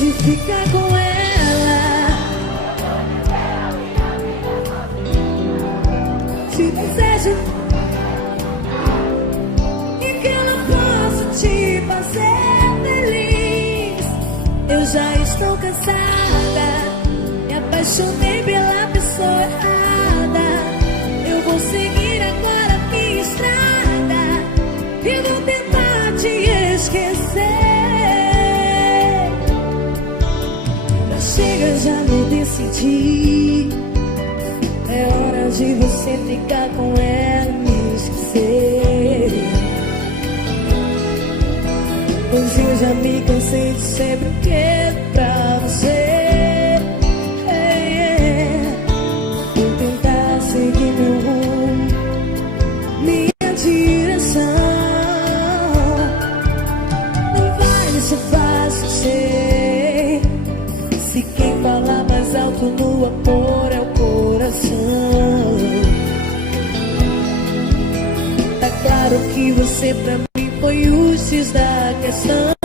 de ficar com ela. Te desejo e que eu não posso te fazer feliz. Eu já estou cansada, me apaixonei pela pessoa errada. Eu vou seguir agora minha estrada e vou tentar te esquecer. Mas chega, já me decidi. É hora de você ficar com ela e me esquecer. Pois eu já me cansei de ser brinquedo pra você. Vou tentar seguir meu rumo, minha direção. Não vai ser fácil, sei. Se quem fala mais alto no amor é o coração. Tá claro que você pra mim foi o X da questão.